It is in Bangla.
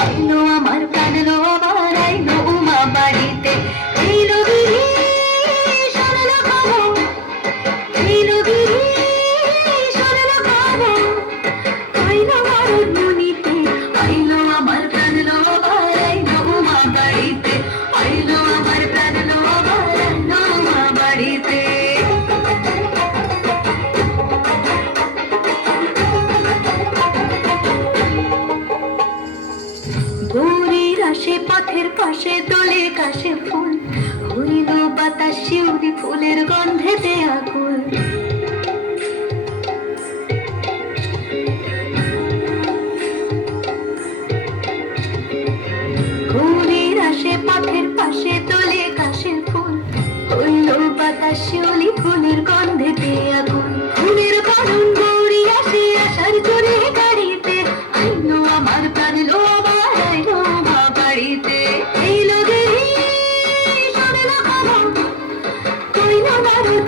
আইলো আমার প্রাণ লো আমার আইলো উমা বাড়িতে এইলো গিরি শোনলো খবর এইলো গিরি শোনলো খবর আইলো মারুদ মুনিতে আইলো আমার প্রাণ লো আমার আইলো উমা বাড়িতে আইলো আমার প্রাণ লো আমার আইলো উমা বাড়িতে গৌরীর আসে পথের পাশে দোলে কাশে ফুল হইল বাতাস শিউলি ফুলের গন্ধেতে আকুল গৌরীর আসে পথের পাশে দোলে কাশে ফুল হইল বাতাস শিউলি ফুলের গন্ধেতে আকুল ফুলের বরণ গৌরী আসে আসার চলে গাড়িতে আইলো আমার প্রাণ লো আমার আইলো মা বাড়িতে এইলো গিরি শোনলো খবর কইলো মারুদ